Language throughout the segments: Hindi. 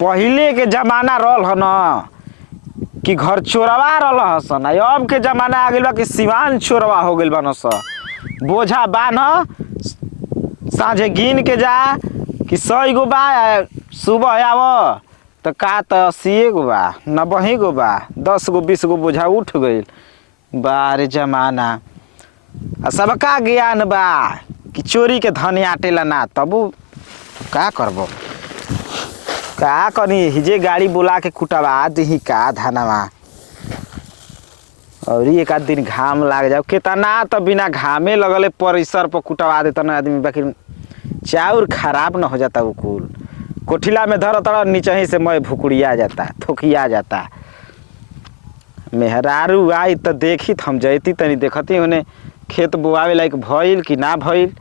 पहले के जमाना रहल ह न कि घर चोरवा रहल हसन, अब के जमाना आ गइल बा कि सिवान चोरवा हो गइल बा न स। बोझा बान्ह, साँझे गिन के जा कि 100 गो बा, सुबह आव तो का त 80 गो बा, 90 गो बा, 10 गो 20 गो बोझा उठ गइल। बारे जमाना आ सबका ज्ञान बा कि चोरी के धन आटेला ना, तबु का करबो, का करी हिजे गाड़ी बुला के कुटवा दही का धनवा। और एक आध दिन घाम लाग जाओ, कितना तो बिना घामे लगले परिसर पर कुटवा देता ना आदमी, बाकी चाउर खराब न हो जाता। वो कुल कोठिला में धर तड़ नीचे ही से मैं भुकुड़िया जाता, थोकिया जाता। मेहरारू आई तो देखी हम जैती तनी देखती उन्हें खेत बोआवे लायक भइल कि ना भइल,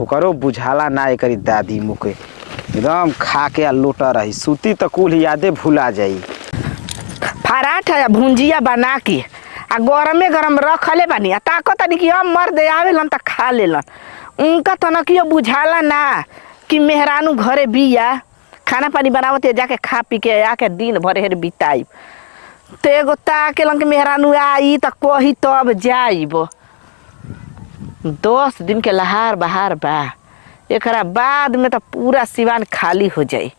ओकरो बुझाला ना। एकरी दादी मुके एकदम खा के लोटा रही, सूती तो कुल यादे भुला जाई। पराठा या भुंजिया बना के आ गरमे गरम रखले बानी, आ ताकत तनी कि अब मर्द आवेलन त खा लेलन। उनका तो न कि बुझाला ना कि मेहरानू घरे बिया, खाना पानी बनावत जाके खा पी के आके दिन भर हेर बिताई। तो एगो ताकेलन कि मेहरानू आई त कही तब जाइब। 10 दिन के लहार बहार बा, एकरा बाद में तो पूरा सिवान खाली हो जाई।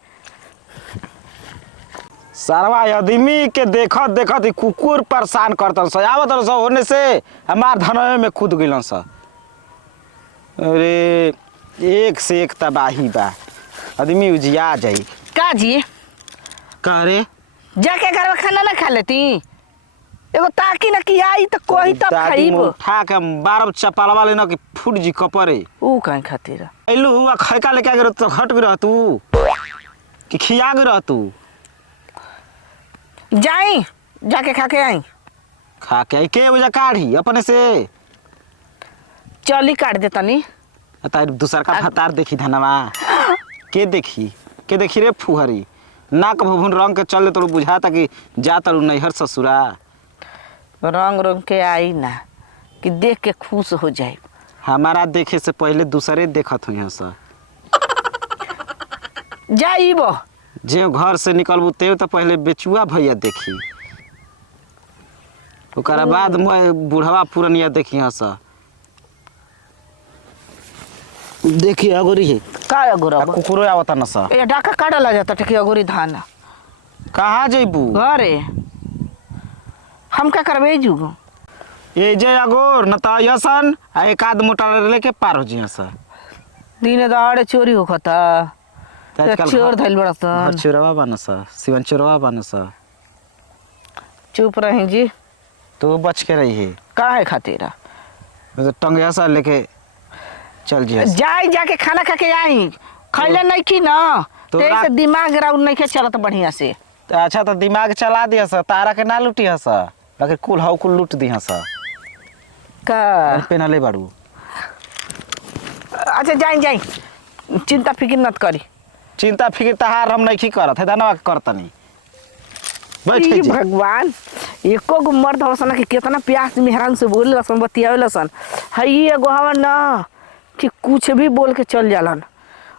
सारवा आदमी के देखत देखत कुकुर परेशान करतन स, आवत रह होने से हमार धनवे में कूद गइलन स। अरे एक से एक तबाही बा, आदमी उजिया जाई। का जी का रे जाके घर में खाना ना खा लेती, एगो ताकि ना कि आई तो कोई तब खाइब। उठा के 12 चपलवा लेना कि फुट जी कपरे। ऊ कहीं खातिर अइलू हुआ खैका लेके आ गए तो हट गए रह तू कि खिया गए रह तू। जाई जाके खा के आई। खा के आई के वजह काढ़ी अपने से चली काट दे तनी। तार दूसर का भतार देखी धनवा के देखी रे फुहरी नाक भभुन रंग के चल तो बुझाता कि जा तरू नैहर ससुरा। रंग रंग के आई ना कि देख के खुश हो जाए। हमारा देखे से पहले दूसरे देखत हुई सर। जाइबो जे घर से निकलबू ते तो पहले बेचुआ भैया देखी, ओकरा बाद मैं बूढ़वा पुरनिया देखी हस। देखी अगोरी है का अगोरा कुकुरो आवता न सा। ए डाका काटला जाता टेकी अगोरी धान। कहाँ जइबू अरे हम का करबे जुगो ये जे अगोर न त यसन आ एक आध मोटर लेके पार हो जी सर। दिन दहाड़े चोरी होखता, चोर धइल बड़ा सन। घर चोरवा बन सा, सिवन चोरवा बन सा। चुप रही जी, तो बच के रही है काहे खातिर टंगिया सा लेके चल जी। जाई जाके खाना खा के आई, खैले नहीं की ना तो से दिमाग राउंड नहीं के चलत बढ़िया से। अच्छा तो दिमाग चला दिया सा, तारा के ना लूटी हस, बाकी कुल हाउ कुल लूट दी हस का पेनले बाड़ू। अच्छा जाई जाई, चिंता फिक्र मत करी। चिंता फिक्र तहार हम नहीं करत है, धनवा करतनी बैठ ई जी। भगवान एको गो मर्द हसन कि कितना प्यास मेहरान से बोले लसन बतियावे लसन। हई एगो हवन ना कि कुछ भी बोल के चल जालन।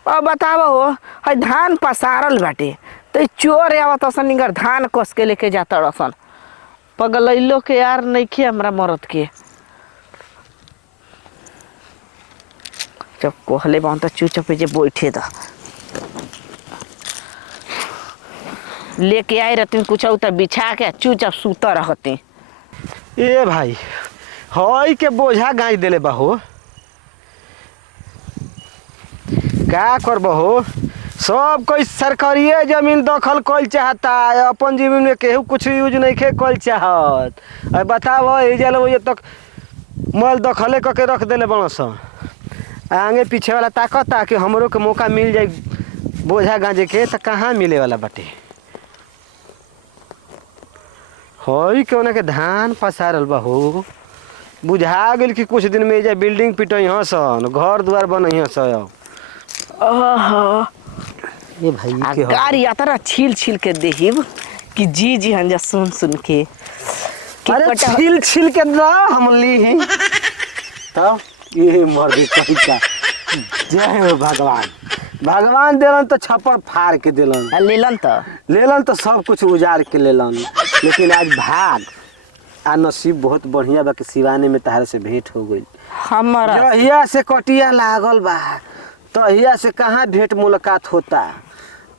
अब बताओ हई धान पसारल बाटे तो चोर आवत हसन निगर धान कस के लेके जाता रसन। पगलैलो के यार नइखे हमरा मरद के। जब कहले बान तो चुपचाप जे बैठे द लेके आए रहती कुछ तो बिछा के चुपचाप सूता रहती। ए भाई हई के बोझा गाय देले बहो, का करबो हो। सब कोई सरकारी जमीन दखल कल चाहता है, अपन जमीन में केहू कुछ यूज नहीं खे कल चाहत। अब बताओ ये जल वो तक मल दखले करके रख देले बस, आगे पीछे वाला ताकता कि हमरो के मौका मिल जाए बोझा गांजे के, तो कहाँ मिले वाला बाटे। हई के के धान पसारल बा हो, बुझा गेल कि कुछ दिन में जा बिल्डिंग पिटई हसन, घर द्वार बनई हस। ये भाई के गाड़ी यात्रा छील छील के देहिब कि जी जी हंजा सुन सुन के अरे छील छील के ना हम ली तब ये मर गई कहीं का। जय हो भगवान। भगवान देलन तो छप्पर फाड़ के देलन, आ लेलन तो लेलन तो सब कुछ उजाड़ के लेलन। लेकिन आज भाग आ नसीब बहुत बढ़िया बा कि शिवानी में तहारे से भेंट हो गई। हमारा जहिया से कटिया लागल बा तहिया से कहाँ भेंट मुलाकात होता।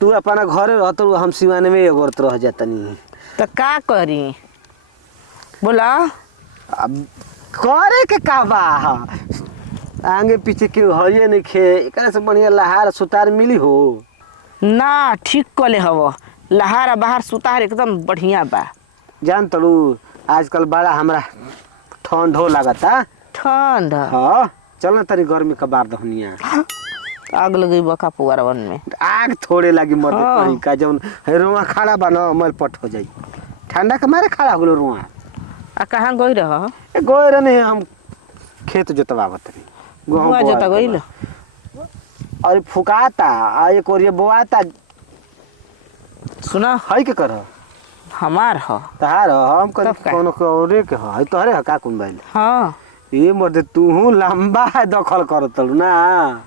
तू अपना घरे रहत हम शिवानी में एगोरत रह जातनी। तो का करी बोला। अब करे के का बा, आगे पीछे के हइए नहीं खे, एकरा से बढ़िया लहार सुतार मिली हो। ना ठीक कले हव, लहार बाहर सुतार एकदम बढ़िया बा। जान तड़ू आजकल बड़ा हमरा ठंड हो लागता। ठंड हाँ चल ना तनी गर्मी का बार दहनिया। आग लगी बका पुआरवन में। आग थोड़े लागी मर हाँ। कहीं का जौन रुआ खड़ा बा न मल पट हो जाई। ठंडा के मारे खड़ा हो गलो रुआ। आ कहाँ गई रह? गोय रहने हम खेत जोतवावत रही। बुआ जोता गईल। अरे फुकाता आ एक और ये बोआता। सुना हई के कर हमार ह। तहार हम तब का? कोनो औरे के हई तोहरे ह का कुन बाइल। हाँ ये मर्दे तू लंबा दखल करत ना।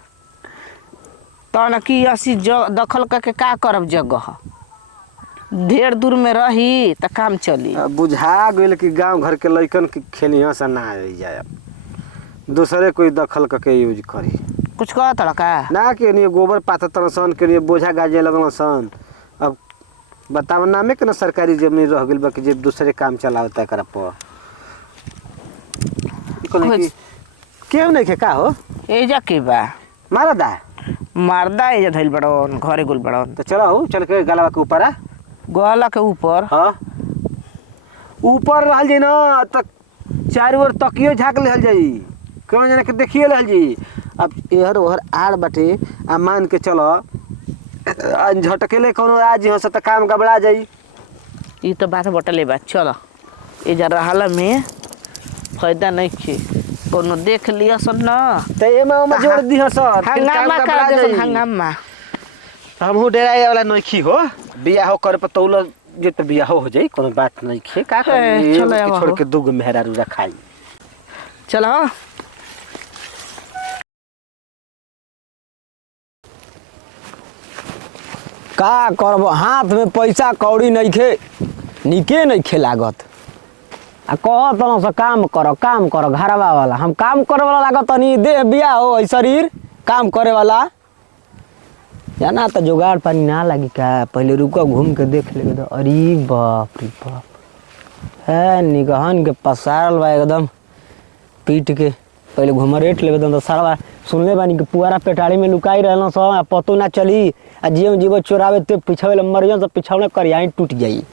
तो न कि असी दखल करके का करब जगह ढेर दूर में रही त काम चली। बुझा गइल कि गांव घर के लइकन के खेलिया से ना आई जाए, दूसरे कोई दखल करके यूज करी। कुछ कह तड़का ना कि नहीं गोबर पाता तरसन के लिए बोझा गाजे लगल सन। अब बताव नामे के ना सरकारी जमीन रह गइल बा कि जे दूसरे काम चलावता कर पर क्यों नहीं के का हो एजा के बा मारा दा। मर्दा एजा धइल बड़न घरे गुल बड़न तो चलो हो चल के गलवा के ऊपर आ। गला के ऊपर। हाँ ऊपर रहल जाई ना तक चारों ओर तकियो झाँक लेहल जाई, कौन जाने के देखिए लेहल जाई। अब इहर ओहर आड़ बाटे आ मान के चलो झटकेले कोनो आज हो त काम गबड़ा जाई। ई तो बात बटले बा। चल एजा रहला में फायदा नहीं छे, कोनो देख लिया सन न त एमा ओमा जोड़ दिह सर हंगामा कर दे हंगामा। हमहू डेराए वाला नइखी हो, बियाह हो करे पर तौल जे त बियाह हो जाई, कोनो बात नइखे। का करी चलो आवा छोड़ हो। के दुगो मेहरारू रखाई। चलो का करब, हाथ में पैसा कौड़ी नइखे, निके नइखे लागत। आ कहत न से काम करो घरवा वाला, हम काम करे वाला लागत तनी देह बिया हो ऐ शरीर काम करे वाला जाना। तो जुगाड़ पानी ना लगी का, पहले रुको घूम के देख ले। अरे बाप रे बाप है निगहन के पसारल बा एकदम पीट के। पहले घुमरेट लेवे तो सारा सुनले बानी कि पुआरा पेटाड़ी में लुकाई रहल सब पतो ना चली। आ जीव जीव चोरावे ते पिछावे मरियन सब पिछावने करियाई टूट जाई।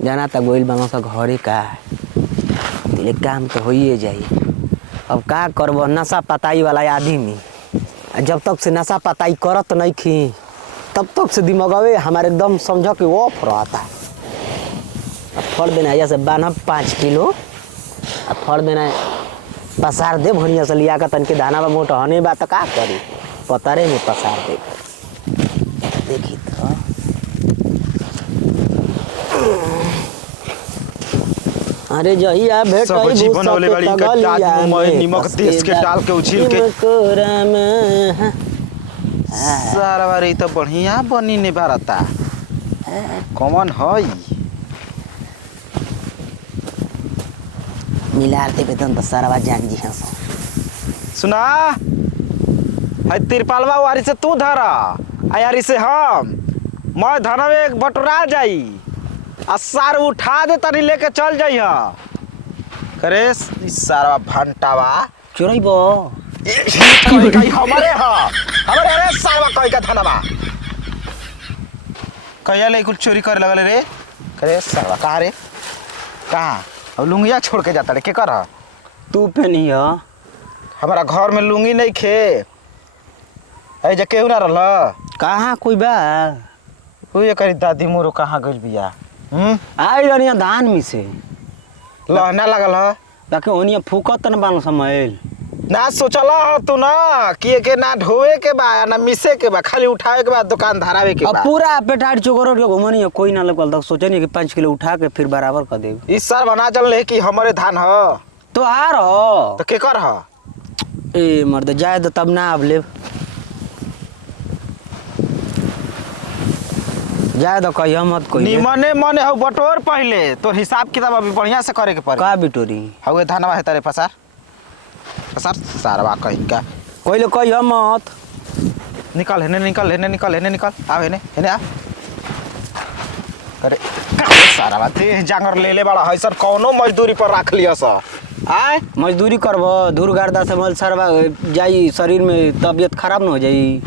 जाना त गोइल बामा सा घरे का दिले काम तो होइए जाई। अब का करब, नशा पताई वाला आदमी जब तक से नशा पताई करत नहीं खी तब तक से दिमागवे हमारे एकदम समझो कि ऑफ रहता। फल देना ऐसा से बान्ह 5 किलो आ फल देना पसार दे भनिया से लिया का तन के दाना बा मोटा हने बा त का करी पतारे में पसार दे। देखी तो अरे जहिया भेट सब्जी बनवले वाली के दाद में नमक तेज के डाल के उछील के सारा बारी तो बढ़िया बनी ने बारता। कौन हई मिला देवे तन तो सारा जान जी हंस। सुना है तिरपालवा वारी से तू धरा आ यारी से हम मैं धनवे एक बटोरा जाई आ सार उठा दे तनी लेके चल जाई हा करे सारा भंटावा चोरइबो हमारे हा हमारे अरे सारवा कई का धनवा कहिया ले कुछ चोरी करे लगले रे करे सारवा कहाँ रे कहाँ अब लुंगिया छोड़ के जाता रे के कर तू पहनी हो हमारा घर में लुंगी नहीं खे ऐ जे केहू ना रहल कहाँ कोई बा हुए करी दादी मोरो कहाँ गइल बिया आई रनिया धान में से लहना लगल ह ताकि ओनिया फूकत न बान समैल ना सोचला हो तू ना कि एके ना ढोवे के बा ना मिसे के बा, खाली उठावे के बा दुकान धरावे के अब बा। पूरा पेटाड़ चोकर के घुमनी है, कोई ना लगल तक सोचनी कि 5 किलो उठा के फिर बराबर कर देब। इस साल बना चल ले कि हमारे धान ह तो आ रहो तो के कर ह ए मर्द जाए तो तब ना अब लेब, जाए तो कहियो मत कोई निमने मने हो बटोर पहले तो हिसाब किताब अभी बढ़िया से करे के पड़े। का बिटोरी हवे धानवा है तारे पसार पसार सारवा कहीं का कोई कहियो मत। निकल हेने निकल हेने निकल हेने निकल आ हेने हेने आ। अरे सारवा ते जांगर ले बड़ा है सर कौनो मजदूरी पर रख लिया सा आए मजदूरी करबो धूर गार्दा से मल सरवा जाई, शरीर में तबीयत खराब न हो जाई।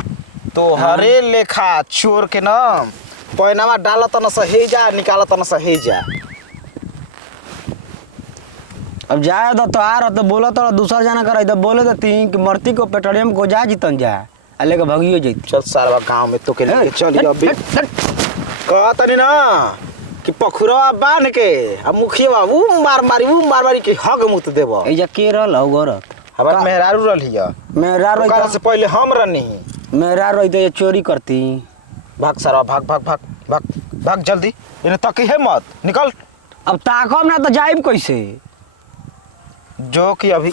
तो हरे लेखा चोर के नाम पैनावा डालत न सही जा निकालत न सही जा। अब जाए तो आ रहा तो बोला तो दूसरा जाना कर तो बोले तो तीन कि मरती को पेट्रोलियम को जा जीतन जा आ लेके भगियो जैती। चल सारवा गांव में तो के लेके चली अभी कहत नहीं ना कि पखुरवा बांध के अब मुखिया ऊ मार मारी के हग मुत देबो। एजा के रहल हो गरत हमार मेहरारू रहलिया मेरा ओकरा रही से पहले हम रहनी मेरा रही तो ये चोरी करती। भाग सारा भाग भाग भाग भाग भाग जल्दी इन्हें तकी है मत निकल। अब ताकब ना तो जाइब कैसे? जो कि अभी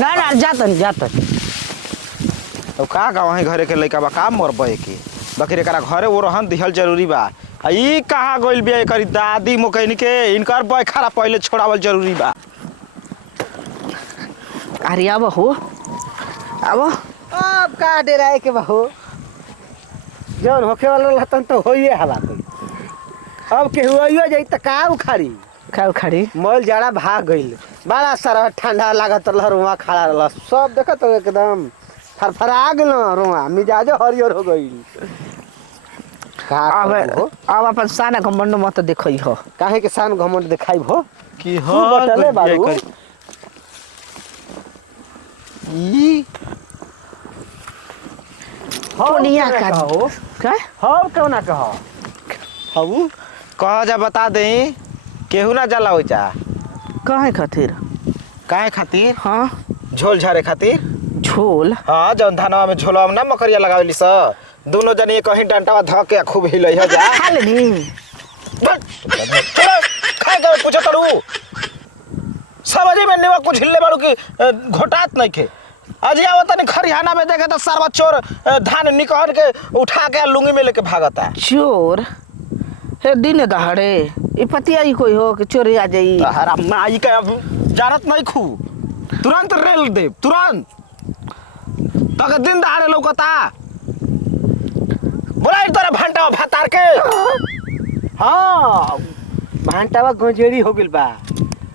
ना ना जातन अब का गाँव है घरे के लइका बा का मोर बे के बाकी एकरा घरे वो रहन दिहल जरूरी बा। आ ई कहाँ गइल बिया एकरी दादी मोकैनी के इनकर बय खरा पहले छोड़ावल जरूरी बा। अरे अब हो अब अब का डेराए के बहो जौन होखे वाला रहतन तो होइए हला कोई। अब के हुइयो जाई त का उखाड़ी खाओ खड़ी मल जाड़ा भाग गइल बड़ा सारा ठंडा लागत रह रुआ खड़ा रह सब देखत हो एकदम फरफरा गेल रुआ मिजाज हरियर हो गइल। का अब करबो? अब अपन साना घमंड मत देखई हो। काहे के सान घमंड देखाई भो कि तू बटले बारू ई पुनिया का हो का हम क्यों ना कहो हऊ कह जा बता दे केहू ना जाला हो जा काहे खातिर? काहे खातिर हाँ झोल झारे खातिर। झोल हाँ जौन धानवा में झोलवा में ना मकरिया लगावेली स दोनों जने कहीं डंटावा ध के खूब हिलई हो जा। खा लेनी चलो खाए के पूछो तड़ू समझी में नेवा कुछ हिलले बाड़ू की घोटात नहीं खे आज आवत नहीं खरिहाना में देखे तो सरवा चोर धान निकल के उठा के लुंगी में लेके भागता। चोर हे दिन दहाड़े ई पतिया ही कोई हो कि चोरी आ जाई। हरा माई के अब जानत नहीं खू तुरंत रेल दे तुरंत तक दिन दहाड़े लौकता बोला तोरा भंटा भातार के। हाँ भांटावा गंजेड़ी हो गइल बा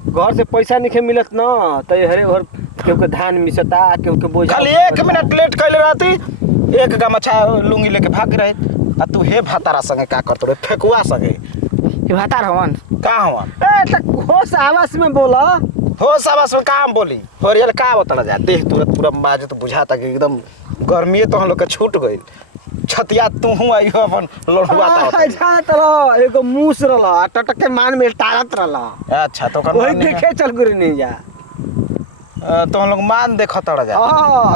घर से पैसा नहीं मिलत न तो हरे घर केहू के धान मिसता केहू के बोझा खाली 1 मिनट लेट कैले रहती एक गमछा लुंगी लेके भाग रहे आ तू हे भातारा संगे का करत रे फेकुआ संगे ई भातार हवन का हवा ए तक होश आवास में बोला हो सबस में काम बोली हरियर का बतला जा देख तुरंत पूरा बाज तो बुझाता कि एकदम गर्मी तो हम लोग के छूट गइल छतिया तू हूं आई हो अपन लड़ुआता जात रह एगो मूस रहल टटक के मान में टारत रहल अच्छा तो कर वही देखे चल गुरी नहीं जा तो हम लोग मान देखत रह जा हां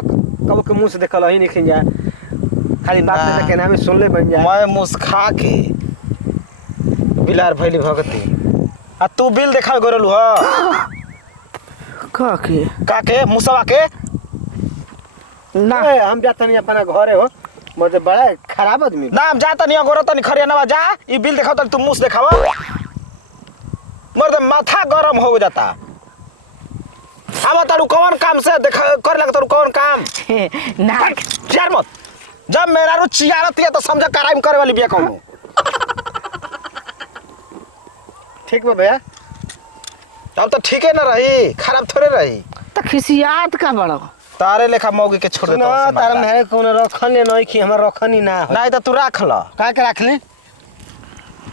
कब के मुंह से देखल ही नहीं जा खाली बात ना। देखे नाम सुन ले बन जा मैं मुस्खा के बिलार भैली भगती आ तू बिल देखा गोरलू ह का के मुसवा के ना ए, हम जाता नहीं अपना घरे हो मुझे बड़ा खराब आदमी नाम जाता नहीं गोरता नहीं खरियानवा जा ई बिल देखा तो तू मुस देखावा मर्द माथा गरम हो जाता। अब तारू कौन काम से देखा कर लग तारू कौन काम ना यार मत जब मेरा रो चियारत है तो समझ क्राइम करे वाली बिया कहूं ठीक बा भैया तब तो ठीक है ना रही खराब थोड़े रही त खिसियात का बड़ो तारे लेखा मौगी के छोड़ सुनो देता तारा मेरे कोनो रखन नहीं की हमर रखनी ना हो नहीं तो तू रख ल का के रख ली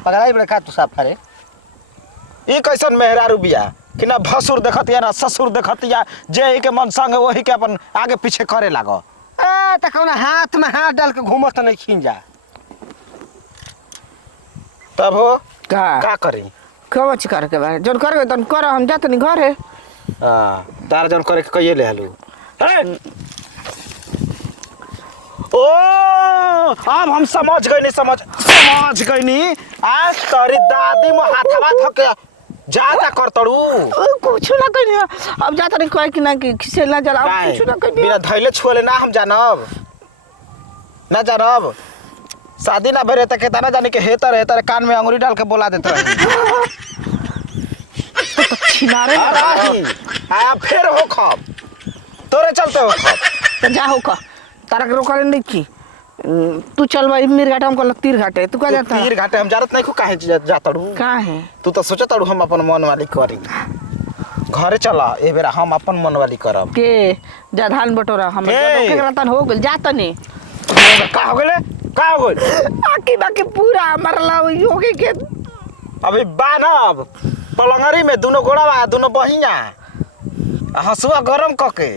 पगड़ाई बड़ा का तू साफ करे ई कैसन मेहरारू बिया कि ना भसुर देखतिया ना ससुर देखतिया जे के मन संग वही के अपन आगे पीछे करे लागो ए त कौन हाथ में हाथ डाल के घूमत नहीं खींच जा तब हो का का करी कवच करके बा जन करके तन कर हम जात नहीं घरे तार जन करे के कहिए ले हलू ओ अब हम समझ गई नी आज तोरी दादी में हाथवा थके जाता कर तड़ू कुछ ना कहीं अब जाता नहीं कोई कि ना कि खिसे ना जला कुछ ना कहीं बिना धैले छुले ना हम जानब ना जानब शादी ना भरे तक ना जाने के हेतर कान में अंगुरी डाल के बोला देते रही छिनारे आ फिर हो खब तोरे चलते हो खब तो जा हो का तारा के रोकले नहीं की तू चल भाई मीर घाटे हमको तीर घाटे तू का जाता तीर घाटे हम जारत नहीं को काहे जातड़ू कहाँ है तू तो सोचतड़ू हम अपन मन वाली करी घरे चला ए बेरा हम अपन मन वाली करब के जा धान बटोरा हम के? के रतन हो गेल जाता नहीं का हो गेले बाकी बाकी पूरा मरला योगी के अभी बानब पलंगरी में दोनों गोड़वा दोनों बहिया हंसुआ गरम कके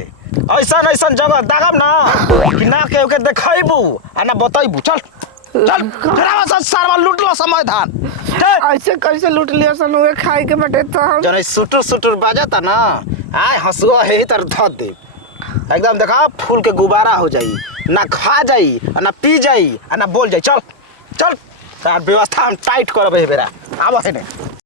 ऐसा जगह दागब ना कि ना के देखबू आ ना बतैबू चल जरा सा सारवा लूटलो समय धान ऐसे कैसे लूट लिया सन उहे खाए के बटे तो हम जने सुटुर बाजता ना आय हंसुआ हे तर ध दे एकदम देखा फूल के गुब्बारा हो जाई ना खा जाई ना पी जाई ना बोल जाई चल चल तार व्यवस्था हम टाइट करब हे बेरा आब है ने